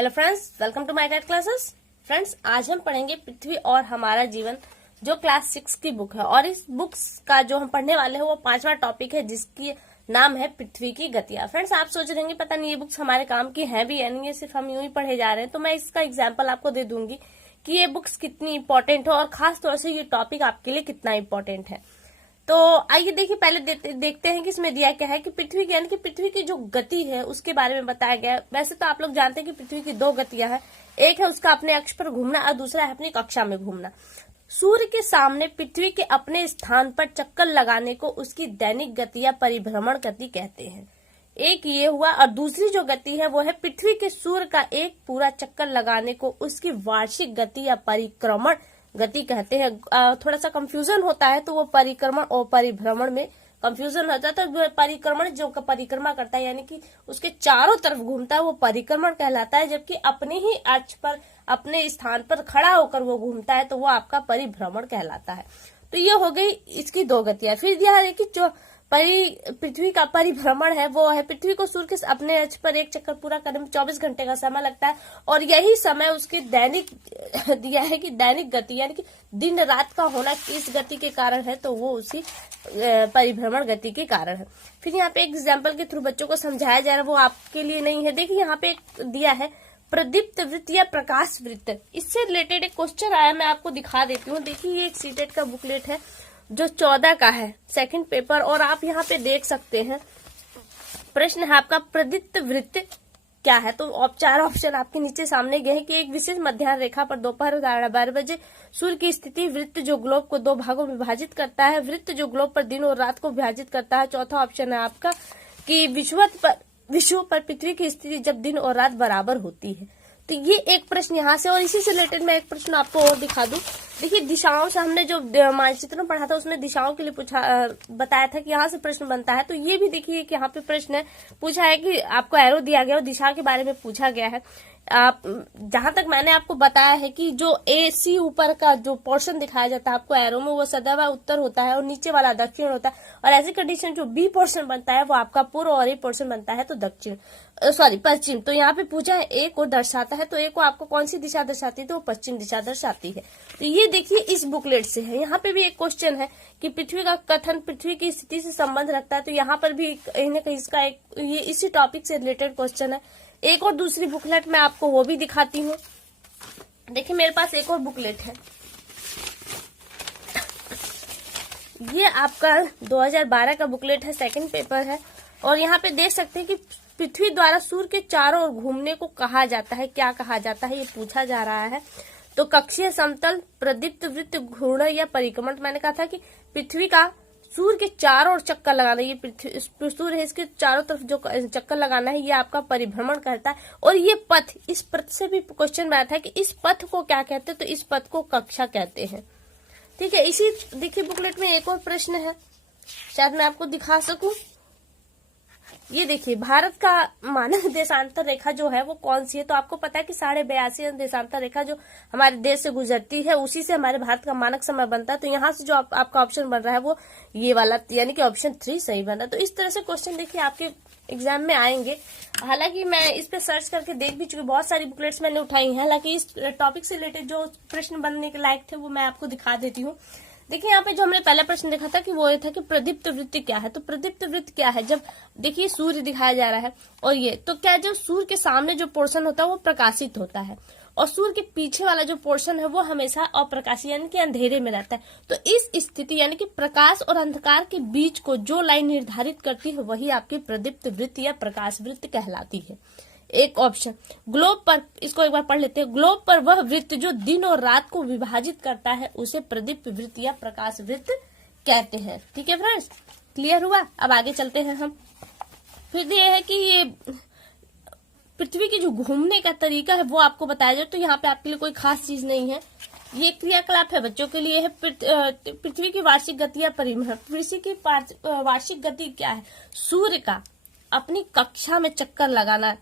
Hello friends, welcome to my guide classes. Friends, आज हम पढ़ेंगे पृथ्वी और हमारा जीवन, जो क्लास 6 की बुक है। और इस बुक्स का जो हम पढ़ने वाले हैं वो 5वां टॉपिक है, जिसकी नाम है पृथ्वी की गतियां। फ्रेंड्स, आप सोच रहे हैं पता नहीं ये बुक्स हमारे काम की हैं भी या नहीं, ये सिर्फ हम यूं ही पढ़े जा रहे हैं। तो मैं इसका एग्जाम्पल आपको दे दूंगी कि ये बुक्स कितनी इंपॉर्टेंट है और खास तौर से ये टॉपिक आपके लिए कितना इंपॉर्टेंट है। तो आइए देखिए, पहले देखते हैं कि इसमें दिया क्या है कि पृथ्वी की यानी कि पृथ्वी की जो गति है उसके बारे में बताया गया है। वैसे तो आप लोग जानते हैं कि पृथ्वी की 2 गतियां हैं, एक है उसका अपने अक्ष पर घूमना और दूसरा है अपनी कक्षा में घूमना। सूर्य के सामने पृथ्वी के अपने स्थान पर चक्कर लगाने को उसकी दैनिक गति या परिभ्रमण गति कहते हैं। एक ये हुआ, और दूसरी जो गति है वो है पृथ्वी के सूर्य का एक पूरा चक्कर लगाने को उसकी वार्षिक गति या परिक्रमण गति कहते हैं। थोड़ा सा कंफ्यूजन होता है तो वो परिक्रमण और परिभ्रमण में कंफ्यूजन होता है। तो परिक्रमण जो परिक्रमा करता है यानी कि उसके चारों तरफ घूमता है वो परिक्रमण कहलाता है, जबकि अपने ही अक्ष पर अपने स्थान पर खड़ा होकर वो घूमता है तो वो आपका परिभ्रमण कहलाता है। तो ये हो गई इसकी 2 गतियां। फिर दिया है कि जो पृथ्वी का परिभ्रमण है वो है पृथ्वी को सूर्य के अपने अक्ष पर एक चक्कर पूरा करने में 24 घंटे का समय लगता है, और यही समय उसके दैनिक दिया है कि दैनिक गति यानी कि दिन रात का होना किस गति के कारण है, तो वो उसी परिभ्रमण गति के कारण है। फिर यहाँ पे एक एग्जाम्पल के थ्रू बच्चों को समझाया जा रहा है, वो आपके लिए नहीं है। देखिए यहाँ पे एक दिया है प्रदीप्त वृत्त या प्रकाश वृत्त। इससे रिलेटेड एक क्वेश्चन आया, मैं आपको दिखा देती हूँ। देखिए ये एक सीटेट का बुकलेट है जो 14 का है, सेकंड पेपर, और आप यहाँ पे देख सकते हैं प्रश्न है आपका प्रदीप्त वृत्त क्या है। तो 4 ऑप्शन आपके नीचे सामने गए हैं कि एक विशेष मध्याह्न रेखा पर दोपहर 12 बजे सूर्य की स्थिति, वृत्त जो ग्लोब को 2 भागों में विभाजित करता है, वृत्त जो ग्लोब पर दिन और रात को विभाजित करता है। चौथा ऑप्शन है आपका कि विश्व पर पृथ्वी की स्थिति जब दिन और रात बराबर होती है। तो ये एक प्रश्न यहाँ से, और इसी से रिलेटेड मैं एक प्रश्न आपको और दिखा दूं। देखिए दिशाओं से हमने जो मानचित्र पढ़ा था उसमें दिशाओं के लिए बताया था कि यहाँ से प्रश्न बनता है। तो ये भी देखिए कि यहाँ पे प्रश्न है, पूछा है कि आपको एरो दिया गया और दिशा के बारे में पूछा गया है। जहां तक मैंने आपको बताया है कि जो AC ऊपर का जो पोर्शन दिखाया जाता है आपको एरो में, वो सदैव उत्तर होता है और नीचे वाला दक्षिण होता है। और ऐसी कंडीशन जो B पोर्शन बनता है वो आपका पूर्व और A पोर्शन बनता है तो पश्चिम। तो यहाँ पे पूछा है A को दर्शाता है, तो A को आपको कौन सी दिशा दर्शाती है, तो वो पश्चिम दिशा दर्शाती है। तो ये देखिए इस बुकलेट से है। यहाँ पे भी एक क्वेश्चन है कि पृथ्वी का कथन पृथ्वी की स्थिति से संबंध रखता है, तो यहाँ पर भी कहीं ना कहीं इसका ये इसी टॉपिक से रिलेटेड क्वेश्चन है। एक और दूसरी बुकलेट मैं आपको वो भी दिखाती हूँ। देखिए मेरे पास एक और बुकलेट है, ये आपका 2012 का बुकलेट है, सेकंड पेपर है। और यहाँ पे देख सकते हैं कि पृथ्वी द्वारा सूर्य के चारों ओर घूमने को कहा जाता है, क्या कहा जाता है, ये पूछा जा रहा है। तो कक्षीय समतल, प्रदीप्त वृत्त, घूर्णन या परिक्रमण। मैंने कहा था कि पृथ्वी का सूर्य के चारों ओर चक्कर लगाना, ये सूर्य है इसके चारों तरफ जो चक्कर लगाना है ये आपका परिभ्रमण करता है। और ये पथ, इस पथ से भी क्वेश्चन में आया था कि इस पथ को क्या कहते हैं, तो इस पथ को कक्षा कहते हैं। ठीक है, इसी देखिए बुकलेट में एक और प्रश्न है, शायद मैं आपको दिखा सकूं। ये देखिए भारत का मानक देशांतर रेखा जो है वो कौन सी है, तो आपको पता है कि 82.5 देशांतर रेखा जो हमारे देश से गुजरती है उसी से हमारे भारत का मानक समय बनता है। तो यहाँ से जो आपका ऑप्शन बन रहा है वो ये वाला, यानी कि ऑप्शन 3 सही बन रहा है। तो इस तरह से क्वेश्चन देखिए आपके एग्जाम में आएंगे। हालांकि मैं इस पे सर्च करके देख भी चुकी, बहुत सारी बुकलेट्स मैंने उठाई हैं। हालांकि इस टॉपिक से रिलेटेड जो प्रश्न बनने के लायक थे वो मैं आपको दिखा देती हूँ। देखिए यहाँ पे जो हमने पहला प्रश्न देखा था कि वो ये था कि प्रदीप्त वृत्त क्या है। तो प्रदीप्त वृत्त क्या है, जब देखिए सूर्य दिखाया जा रहा है और ये तो क्या, जो सूर्य के सामने जो पोर्शन होता है वो प्रकाशित होता है और सूर्य के पीछे वाला जो पोर्शन है वो हमेशा अप्रकाशित यानी कि अंधेरे में रहता है। तो इस स्थिति यानी कि प्रकाश और अंधकार के बीच को जो लाइन निर्धारित करती है वही आपकी प्रदीप्त वृत्त या प्रकाश वृत्त कहलाती है। एक ऑप्शन ग्लोब पर, इसको एक बार पढ़ लेते हैं। ग्लोब पर वह वृत्त जो दिन और रात को विभाजित करता है उसे प्रदीप्त वृत्त या प्रकाश वृत्त कहते हैं। ठीक है फ्रेंड्स, क्लियर हुआ। अब आगे चलते हैं हम। फिर ये है कि ये पृथ्वी की जो घूमने का तरीका है वो आपको बताया जाए। तो यहाँ पे आपके लिए कोई खास चीज नहीं है, ये क्रियाकलाप है बच्चों के लिए है। पृथ्वी की वार्षिक गति या परिभ्रमण। पृथ्वी की वार्षिक गति क्या है, सूर्य का अपनी कक्षा में चक्कर लगाना,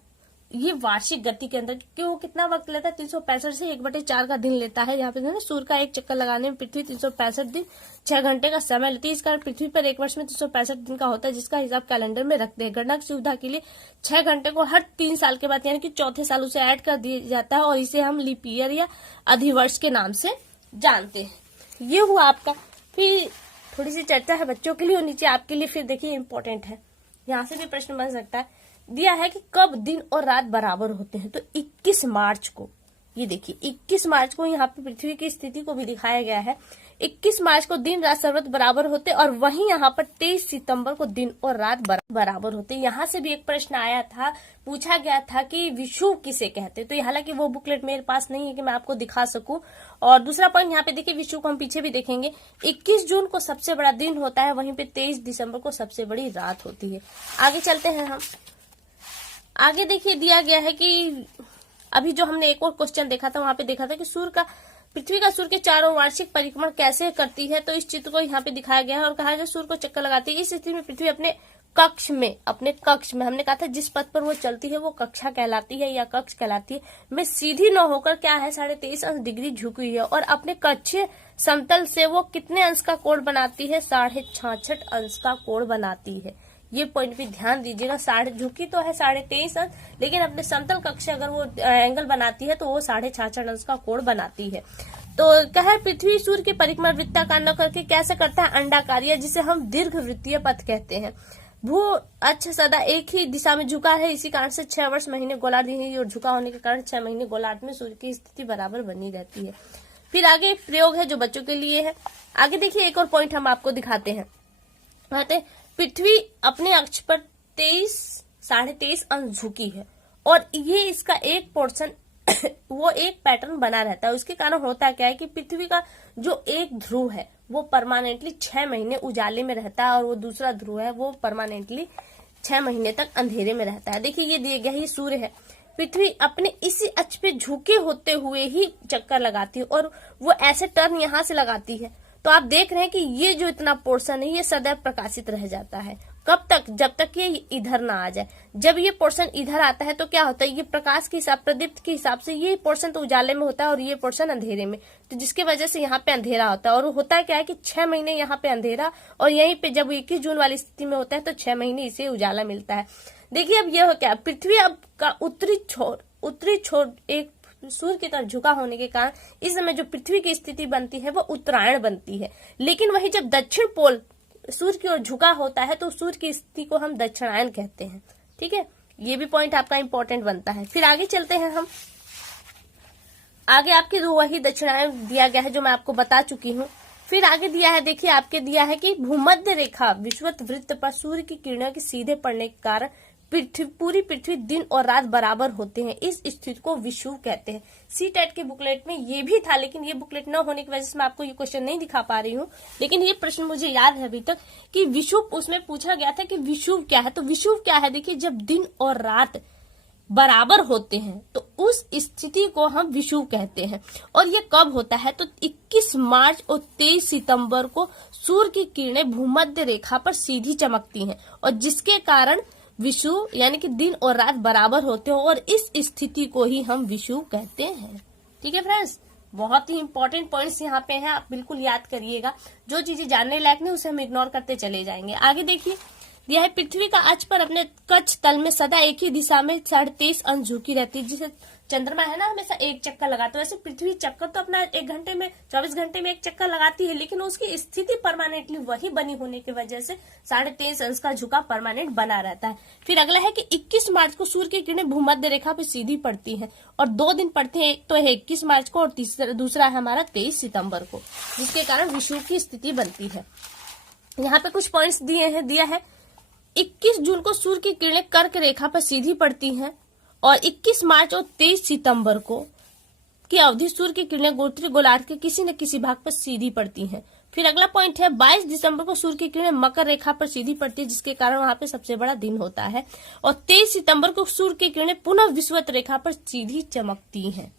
ये वार्षिक गति के अंदर, क्योंकि वो कितना वक्त लेता है, 365 से 1/4 का दिन लेता है। यहाँ पे ना सूर्य का एक चक्कर लगाने में पृथ्वी 365 दिन 6 घंटे का समय लेती है। इस कारण पृथ्वी पर एक वर्ष में 365 दिन का होता है, जिसका हिसाब कैलेंडर में रखते हैं। गणना की सुविधा के लिए 6 घंटे को हर 3 साल के बाद यानी कि चौथे साल उसे ऐड कर दिया जाता है और इसे हम लीप ईयर या अधिवर्ष के नाम से जानते हैं। ये हुआ आपका। फिर थोड़ी सी चर्चा है बच्चों के लिए और नीचे आपके लिए। फिर देखिए इंपॉर्टेंट है, यहाँ से भी प्रश्न बन सकता है। दिया है कि कब दिन और रात बराबर होते हैं, तो 21 मार्च को, ये देखिए 21 मार्च को यहाँ पे पृथ्वी की स्थिति को भी दिखाया गया है। 21 मार्च को दिन रात सर्वत्र बराबर होते और वहीं यहाँ पर 23 सितंबर को दिन और रात बराबर होते। यहाँ से भी एक प्रश्न आया था, पूछा गया था कि विषुव किसे कहते। तो हालांकि वो बुकलेट मेरे पास नहीं है कि मैं आपको दिखा सकूं। और दूसरा पॉइंट यहाँ पे देखिए, विषुव को हम पीछे भी देखेंगे। 21 जून को सबसे बड़ा दिन होता है, वहीं पे 23 दिसंबर को सबसे बड़ी रात होती है। आगे चलते हैं हम। आगे देखिए दिया गया है कि अभी जो हमने एक और क्वेश्चन देखा था, वहां पे देखा था कि पृथ्वी का सूर्य के चारों वार्षिक परिक्रमण कैसे करती है। तो इस चित्र को यहाँ पे दिखाया गया है और कहा है सूर्य को चक्कर लगाती है। इस स्थिति में पृथ्वी अपने कक्ष में हमने कहा था जिस पथ पर वो चलती है वो कक्षा कहलाती है या कक्ष कहलाती है, में सीधी न होकर क्या है 23.5 डिग्री झुकी हुई है और अपने कक्षीय समतल से वो कितने अंश का कोण बनाती है, 66.5 अंश का कोण बनाती है। ये पॉइंट भी ध्यान दीजिएगा। झुकी तो है 23.5 अंश, लेकिन अपने समतल कक्ष अगर वो एंगल बनाती है तो वो 66.5 अंश का कोण बनाती है। तो कहे पृथ्वी सूर्य की परिक्रमा वृत्ताकार न करके कैसे करता है, अंडाकार, जिसे हम दीर्घ वृत्तीय पथ कहते हैं। भू अक्ष सदा एक ही दिशा में झुका है, इसी कारण से 6 वर्ष महीने गोलार्ध और झुका होने के कारण 6 महीने गोलार्ध में सूर्य की स्थिति बराबर बनी रहती है। फिर आगे प्रयोग है जो बच्चों के लिए है। आगे देखिए एक और पॉइंट हम आपको दिखाते हैं। पृथ्वी अपने अक्ष पर 23.5 अंश झुकी है और ये इसका एक पोर्शन वो एक पैटर्न बना रहता है। उसके कारण होता क्या है कि पृथ्वी का जो एक ध्रुव है वो परमानेंटली 6 महीने उजाले में रहता है और वो दूसरा ध्रुव है वो परमानेंटली 6 महीने तक अंधेरे में रहता है। देखिए ये दिया गया ये सूर्य है, पृथ्वी अपने इसी अक्ष पे झुके होते हुए ही चक्कर लगाती है और वो ऐसे टर्न यहाँ से लगाती है। तो आप देख रहे हैं कि ये जो इतना पोर्शन है ये सदैव प्रकाशित रह जाता है। कब तक? जब तक ये इधर ना आ जाए। जब ये पोर्शन इधर आता है तो क्या होता है, ये प्रकाश के हिसाब प्रदीप्त के हिसाब से ये पोर्शन तो उजाले में होता है और ये पोर्शन अंधेरे में, तो जिसकी वजह से यहाँ पे अंधेरा होता है। और होता क्या है कि 6 महीने यहाँ पे अंधेरा और यहीं पे जब 21 जून वाली स्थिति में होता है तो 6 महीने इसे उजाला मिलता है। देखिए अब ये हो क्या, पृथ्वी अब का उत्तरी छोर एक सूर्य की तरफ झुका होने के कारण इस समय जो पृथ्वी की स्थिति बनती है वो उत्तरायण बनती है। लेकिन वही जब दक्षिण पोल सूर्य की ओर झुका होता है तो सूर्य की स्थिति को हम दक्षिणायन कहते हैं। ठीक है, ये भी पॉइंट आपका इंपॉर्टेंट बनता है। फिर आगे चलते हैं हम। आगे आपके वही दक्षिणायन दिया गया है जो मैं आपको बता चुकी हूँ। फिर आगे दिया है, देखिए आपके दिया है कि भूमध्य रेखा विषुवत वृत्त पर सूर्य की किरणों के सीधे पड़ने के कारण पूरी पृथ्वी दिन और रात बराबर होते हैं। इस स्थिति को विषुव कहते हैं। सीटेट के बुकलेट में ये भी था, लेकिन ये बुकलेट न होने की वजह से मैं आपको ये क्वेश्चन नहीं दिखा पा रही हूँ, लेकिन ये प्रश्न मुझे याद है अभी तक कि विषुव, उसमें पूछा गया था कि विषुव क्या है। तो विषुव क्या है, देखिए जब दिन और रात बराबर होते हैं तो उस स्थिति को हम विषुव कहते हैं। और ये कब होता है, तो 21 मार्च और 23 सितंबर को सूर्य की किरणें भूमध्य रेखा पर सीधी चमकती हैं और जिसके कारण विषुव यानी कि दिन और रात बराबर होते हैं और इस स्थिति को ही हम विषुव कहते हैं। ठीक है फ्रेंड्स, बहुत ही इंपॉर्टेंट पॉइंट्स यहाँ पे हैं, आप बिल्कुल याद करिएगा। जो चीजें जानने लायक नहीं उसे हम इग्नोर करते चले जाएंगे। आगे देखिए, यह पृथ्वी का अक्ष पर अपने कक्ष तल में सदा एक ही दिशा में 23.5 अंश झुकी रहती है। जिसे चंद्रमा है ना हमेशा एक चक्कर लगाता है, वैसे पृथ्वी चक्कर तो अपना 1 घंटे में 24 घंटे में एक चक्कर लगाती है, लेकिन उसकी स्थिति परमानेंटली वही बनी होने की वजह से 23.5 अंश का झुकाव परमानेंट बना रहता है। फिर अगला है कि 21 मार्च को सूर्य की किरणें भूमध्य रेखा पर सीधी पड़ती है और 2 दिन पड़ते हैं, एक तो है 21 मार्च को और दूसरा है हमारा 23 सितंबर को, जिसके कारण विषुव की स्थिति बनती है। यहाँ पे कुछ पॉइंट्स दिया है 21 जून को सूर्य की किरणें कर्क रेखा पर सीधी पड़ती हैं और 21 मार्च और 23 सितंबर को की अवधि सूर्य की किरणें उत्तरी गोलार्ध के किसी न किसी भाग पर सीधी पड़ती हैं। फिर अगला पॉइंट है 22 दिसंबर को सूर्य की किरणें मकर रेखा पर सीधी पड़ती है, जिसके कारण वहां पे सबसे बड़ा दिन होता है और 23 सितंबर को सूर्य की किरणें पुनः विषुवत रेखा पर सीधी चमकती हैं।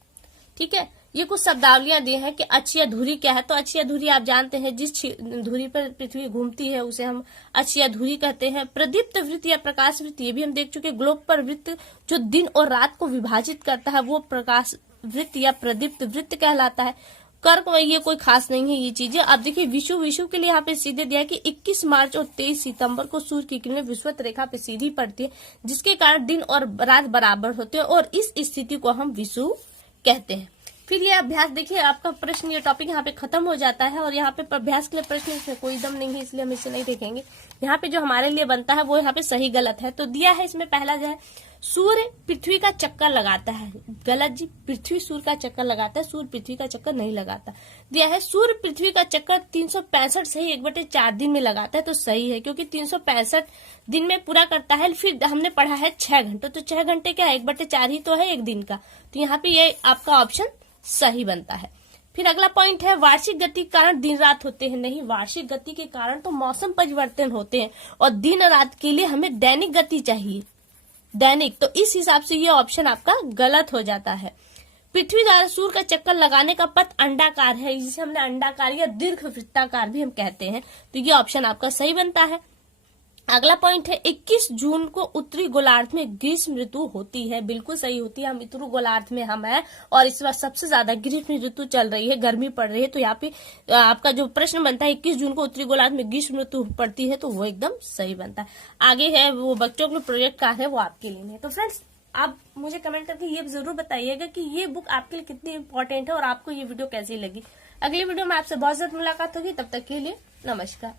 ठीक है। ये कुछ शब्दावलियां दी हैं कि अक्षीय धुरी क्या है। तो अक्षीय धुरी आप जानते हैं, जिस धुरी पर पृथ्वी घूमती है उसे हम अक्षीय धुरी कहते हैं। प्रदीप्त वृत्त या प्रकाश वृत्त, ये भी हम देख चुके। ग्लोब पर वृत्त जो दिन और रात को विभाजित करता है वो प्रकाश वृत्त या प्रदीप्त वृत्त कहलाता है। कर्क में ये कोई खास नहीं है ये चीजें। अब देखिए विषुव के लिए यहाँ पे सीधे दिया है कि 21 मार्च और 23 सितंबर को सूर्य की किरणें विषुवत रेखा पे सीधी पड़ती है, जिसके कारण दिन और रात बराबर होते हैं और इस स्थिति को हम विषुव कहते हैं। फिर ये अभ्यास देखिए, आपका प्रश्न ये टॉपिक यहाँ पे खत्म हो जाता है और यहाँ पे अभ्यास के लिए प्रश्न इसमें कोई दम नहीं है, इसलिए हम इसे नहीं देखेंगे। यहाँ पे जो हमारे लिए बनता है वो यहाँ पे सही गलत है। तो दिया है इसमें पहला जो है, सूर्य पृथ्वी का चक्कर लगाता है। गलत जी, पृथ्वी सूर्य का चक्कर लगाता है, सूर्य पृथ्वी का चक्कर नहीं लगाता। दिया है सूर्य पृथ्वी का चक्कर 365 से ही 1/4 दिन में लगाता है। तो सही है, क्योंकि 365 दिन में पूरा करता है। फिर हमने पढ़ा है 6 घंटे, तो 6 घंटे क्या 1/4 ही तो है एक दिन का। तो यहाँ पे ये आपका ऑप्शन सही बनता है। फिर अगला पॉइंट है, वार्षिक गति के कारण दिन रात होते हैं। नहीं, वार्षिक गति के कारण तो मौसम परिवर्तन होते हैं और दिन रात के लिए हमें दैनिक गति चाहिए, दैनिक। तो इस हिसाब से ये ऑप्शन आपका गलत हो जाता है। पृथ्वी द्वारा सूर्य का चक्कर लगाने का पथ अंडाकार है, जिसे हमने अंडाकार या दीर्घ वृत्ताकार भी हम कहते हैं। तो ये ऑप्शन आपका सही बनता है। अगला पॉइंट है, 21 जून को उत्तरी गोलार्ध में ग्रीष्म ऋतु होती है। बिल्कुल सही होती है, हम उत्तरी गोलार्ध में हम है और इस बार सबसे ज्यादा ग्रीष्म ऋतु चल रही है, गर्मी पड़ रही है। तो यहाँ पे आपका जो प्रश्न बनता है 21 जून को उत्तरी गोलार्ध में ग्रीष्म ऋतु पड़ती है, तो वो एकदम सही बनता है। आगे है वो बच्चों के प्रोजेक्ट कार्ड है, वो आपके लिए है। तो फ्रेंड्स आप मुझे कमेंट करके ये जरूर बताइएगा कि ये बुक आपके लिए कितनी इंपॉर्टेंट है और आपको ये वीडियो कैसी लगी। अगली वीडियो में आपसे बहुत जल्द मुलाकात होगी, तब तक के लिए नमस्कार।